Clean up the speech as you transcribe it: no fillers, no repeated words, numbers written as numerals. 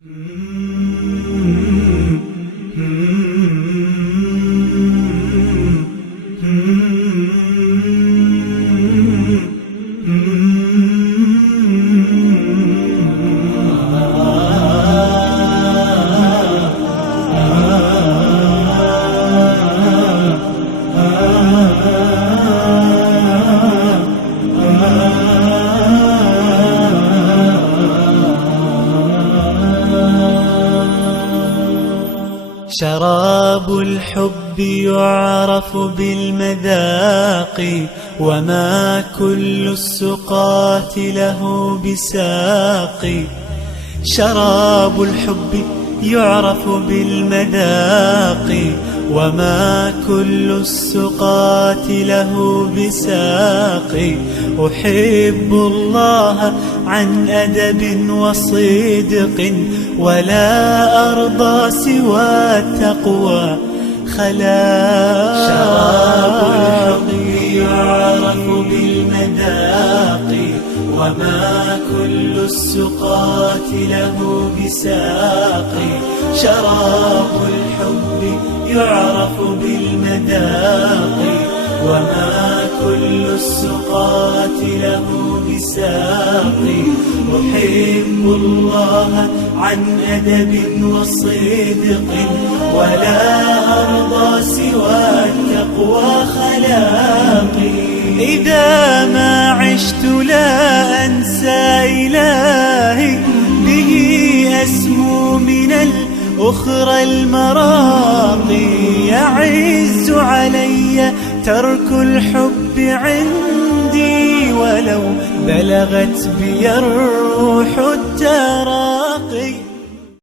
شراب الحب يعرف بالمذاق، وما كل السقاة له بساق. شراب الحب يعرف بالمذاق، وما كل السقاة له بساق. أحب الله عن أدب وصدق، ولا أرضى سوى التقوى خلاق. شراب الحب يعرف بالمذاق، وما كل السقاة له بساق. شراب الحب يعرف بالمذاق، وما كل السقاة له بساق. أحب الله عن أدب وصدق، ولا أرضى سوى التقوى خلاقي. إذا ما عشت لا أنسى إلهي، به أسمو من الأخرى المراقي. يعز علي ترك الحب عندي، ولو بلغت بي الروح التراقي.